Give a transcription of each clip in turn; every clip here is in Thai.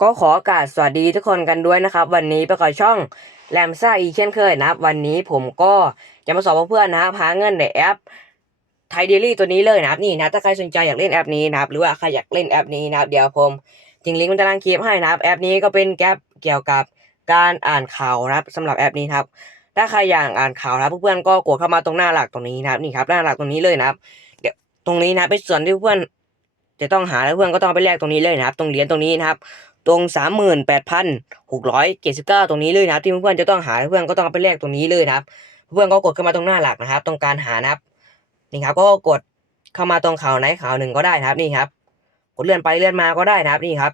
ขอโอกาสสวัสดีทุกคนกันด้วยนะครับ วันนี้ประกอบช่องแรมซ่าอีกเช่นเคยนะครับ วันนี้ผมก็จะมาสอนเพื่อนๆนะครับหาเงินในแอปไทยเดลี่ตัวนี้เลยนะครับนี่นะถ้าใครสนใจอยากเล่นแอปนี้นะครับ หรือว่าใครอยากเล่นแอปนี้นะครับ เดี๋ยวผมทิ้งลิงก์มันจะล่างคลิปให้นะครับ แอปนี้ก็เป็นแอปเกี่ยวกับการอ่านข่าวนะครับสำหรับแอปนี้นะครับ ถ้าใครอยากอ่านข่าวนะเพื่อนๆก็กดเข้ามาตรงหน้าหลักตรงนี้นะครับนี่ครับหน้าหลักตรงนี้เลยนะครับ เดี๋ยวตรงนี้นะเป็นส่วนที่เพื่อน จะต้องหาแล้วเพื่อนก็ต้องไปแลกตรงนี้เลยนะครับ ตรงเหรียญตรงนี้นะครับ ตรงสามหมื่นแปดพันหกร้อยเจ็ดสิบเก้าตรงนี้เลยนะครับ ที่เพื่อนๆจะต้องหาเพื่อนก็ต้องไปแลกตรงนี้เลยนะครับ เพื่อนก็กดเข้ามาตรงหน้าหลักนะครับตรงการหานะครับนี่ครับก็กดเข้ามาตรงข่าวไหนข่าวหนึ่งก็ได้นะครับนี่ครับ กดเลื่อนไปเลื่อนมาก็ได้นะครับนี่ครับ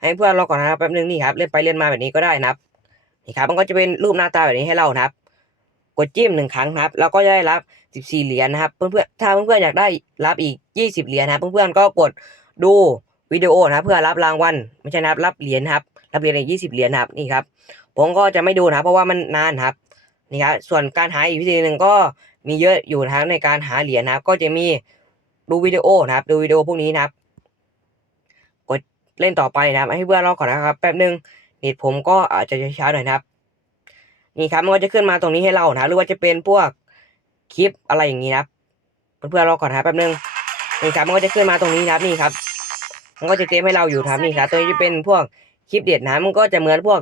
ให้เพื่อนรอก่อนนะครับแป๊บนึงนี่ครับเลื่อนไปเลื่อนมาแบบนี้ก็ได้นะครับนี่ครับมันก็จะเป็นรูปหน้าตาแบบนี้ให้เรานะครับ กดจิ้มหนึ่งครั้งครับแล้วก็จะได้รับ 14เหรียญนะครับ เพื่อนๆถ้าเพื่อนๆอยากได้รับอีก20เหรียญนะเพื่อนๆก็กดดูวิดีโอนะครับเพื่อรับรางวัลไม่ใช่นะครับรับเหรียญนะครับ รับเหรียญอีก20เหรียญนะครับนี่ครับผมก็จะไม่ดูนะเพราะว่ามันนานครับนี่ครับส่วนการหาอีกวิธีหนึ่งก็มีเยอะอยู่นะครับในการหาเหรียญนะครับ ก็จะมีดูวิดีโอนะครับ ดูวิดีโอพวกนี้นะครับ กดเล่นต่อไปนะครับให้เพื่อนรอก่อนนะครับแป๊บนึงเน็ตผมก็อาจจะช้าหน่อยนะครับ นี่ครับมันก็จะขึ้นมาตรงนี้ให้เรานะหรือว่าจะเป็นพวก คลิปอะไรอย่างนี้นะครับเพื่อนๆรอก่อนครับแป๊บนึงนี่ครับมันก็จะขึ้นมาตรงนี้ครับนี่ครับ มันก็จะเต็มให้เราอยู่ครับนี่ครับตัวนี้จะเป็นพวกคลิปเด็ดนะมันก็จะเหมือนพวก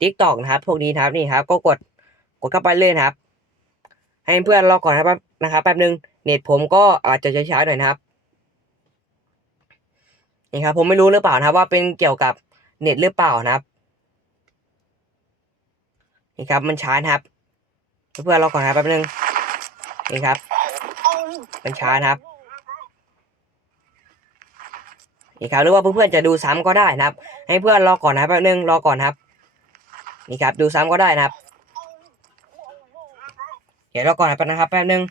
t ิ k t o k นะครับ พวกนี้ครับนี่ครับ ก็กดกดเข้าไปเลยครับ ให้เพื่อนรอก่อนครับนะครับแป๊บนึงเน็ตผมก็อาจจะช้าๆหน่อยนะครับนี่ครับ ผมไม่รู้หรือเปล่านะครับ ว่าเป็นเกี่ยวกับเน็ตหรือเปล่านะครับนี่ครับ มันช้านะครับ เพื่อนๆรอก่อนครับแป๊บนึง นี่ครับมันช้านะครับนี่ครับหรือว่าเพื่อนๆจะดูซ้ำก็ได้นะครับ ให้เพื่อนรอก่อนนะครับแป๊บนึงรอก่อนครับ นี่ครับดูซ้ำก็ได้นะครับ เดี๋ยวรอก่อนนะครับแป๊บนึง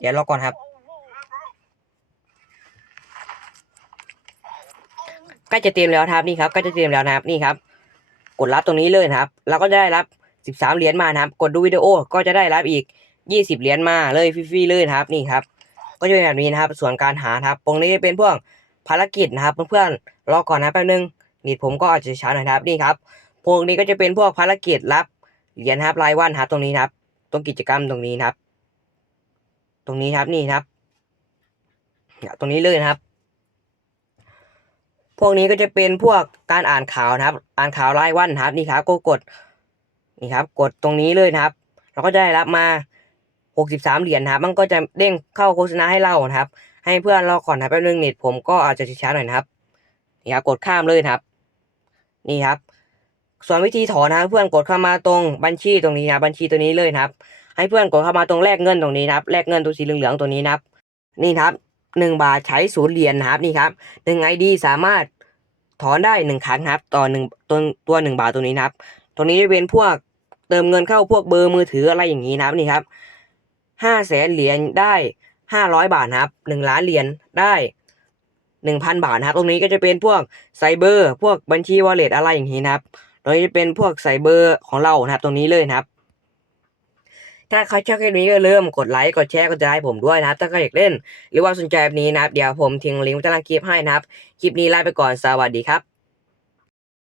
เดี๋ยวรอก่อนครับใกล้จะเตรียมแล้วครับนี่ครับใกล้จะเตรียมแล้วนะครับนี่ครับ กดรับตรงนี้เลยนะครับ เราก็จะได้รับ 13 เหรียญมานะครับ กดดูวิดีโอก็จะได้รับอีก 20 เหรียญมาเลยฟรีๆเลยนะครับนี่ครับ ก็จะเป็นแบบนี้นะครับ ส่วนการหาครับตรงนี้จะเป็นพวกภารกิจนะครับเพื่อนๆรอก่อนนะแป๊บนึงนิดผมก็อาจจะช้าหน่อยครับนี่ครับพวกนี้ก็จะเป็นพวกภารกิจรับเหรียญครับรายวันครับตรงนี้ครับ ตรงกิจกรรมตรงนี้ครับ ตรงนี้ครับนี่ครับตรงนี้เลยนะครับ พวกนี้ก็จะเป็นพวกการอ่านข่าวนะครับ อ่านข่าวรายวันครับนี่ครับก็กด นี่ครับ กดตรงนี้เลยนะครับ เราก็จะได้รับมา63เหรียญนะครับ มันก็จะเด้งเข้าโฆษณาให้เรานะครับ ให้เพื่อนรอก่อนนะแป๊บนึงเน็ตผมก็อาจจะช้าหน่อยนะครับ นี่ครับกดข้ามเลยนะครับ นี่ครับ ส่วนวิธีถอนนะเพื่อนกดเข้ามาตรงบัญชีตรงนี้นะบัญชีตัวนี้เลยนะครับ ให้เพื่อนกดเข้ามาตรงแลกเงินตรงนี้นะครับแลกเงินตัวสีเหลืองๆตัวนี้นะครับ นี่ครับหนึ่งบาทใช้ศูนย์เหรียญนะครับนี่ครับหนึ่งไอดีสามารถถอนได้หนึ่งครั้งนะครับ ต่อหนึ่งตัวตัวหนึ่งบาทตัวนี้นะครับ ตรงนี้จะเป็นพวก เติมเงินเข้าพวกเบอร์มือถืออะไรอย่างนี้นะครับนี่ครับห้าแสนเหรียญได้ห้าร้อยบาทครับหนึ่งล้านเหรียญได้หนึ่งพันบาทนะครับ ตรงนี้ก็จะเป็นพวกไซเบอร์ พวกบัญชีวอลเล็ตอะไรอย่างนี้นะครับตรงนี้จะเป็นพวกไซเบอร์ของเรานะครับ ตรงนี้เลยนะครับ ถ้าใครชอบคลิปนี้ก็เริ่มกดไลค์กดแชร์กดติดตามให้ผมด้วยนะครับ ถ้าใครอยากเล่น หรือว่าสนใจแบบนี้นะครับ เดี๋ยวผมทิ้งลิงก์ใต้ล่างคลิปให้นะครับ คลิปนี้ลาไปก่อนสวัสดีครับ